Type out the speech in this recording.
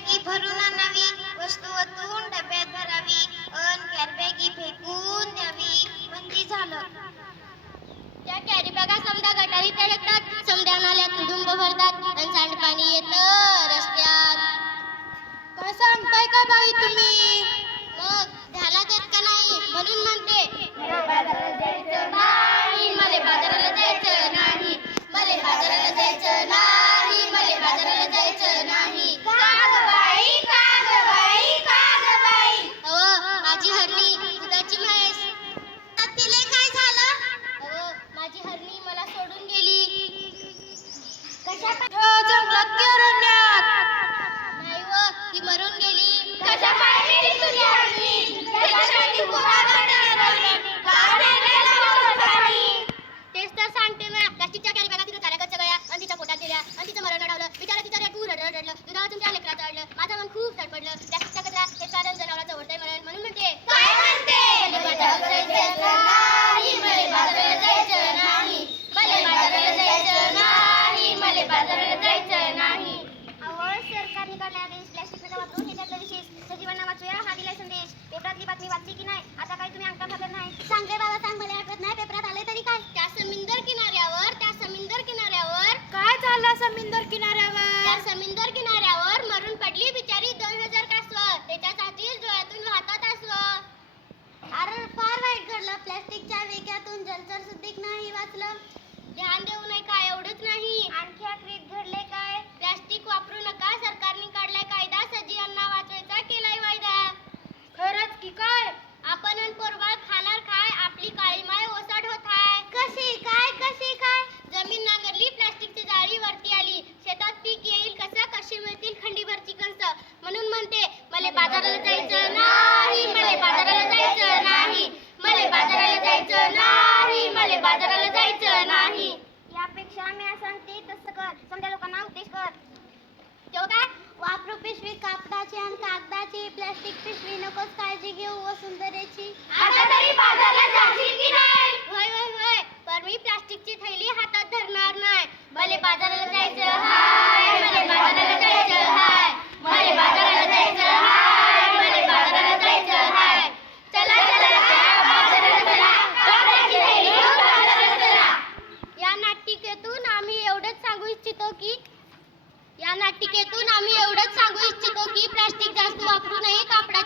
कॅरबॅगी भरून आणावी वस्तू ओतून डब्यात भरावी अन कॅरबॅगी फेकून द्यावी. म्हणजे झालं. त्या कॅरीबॅगा समजा गटारीत अडकतात समजा नाल्यात तुडुंब भरतात आणि सांडपाणी येतं. रडलं दुधावर तुमच्या लेकरात अडलं माझं मन खूप धडपडलं जास्त कचरा हे साधन जनावरा चवडतंय म्हणून म्हणून म्हणते काय सरकारने करणारे प्लॅस्टिकचा वापरून घेतला विशेष सजीवांना वाचूया हा दिला संदेश. पेपरातली बातमी वाचली की नाही? जलचर सुद्धा नाही वाचलं. ध्यान देऊ नये का एवढंच नाही. आणखी कर. समजा लोकांना उद्देश कर. तेव्हा काय? वापरू पिशवी कापडाची आणि कागदाची प्लास्टिक पिशवी नकोच काळजी घेऊ वसुंधरेची आता तरी बाजारात जाशील की नाही? होय होय होय. पण मी प्लास्टिकची थैली हातात धरणार नाही. भले बाजाराला जायचं नाटिकेतून आम्ही एवढंच सांगू इच्छितो की या नाटिकेतून आम्ही एवढंच सांगू इच्छितो की प्लास्टिक जास्त वापरू नये कापडा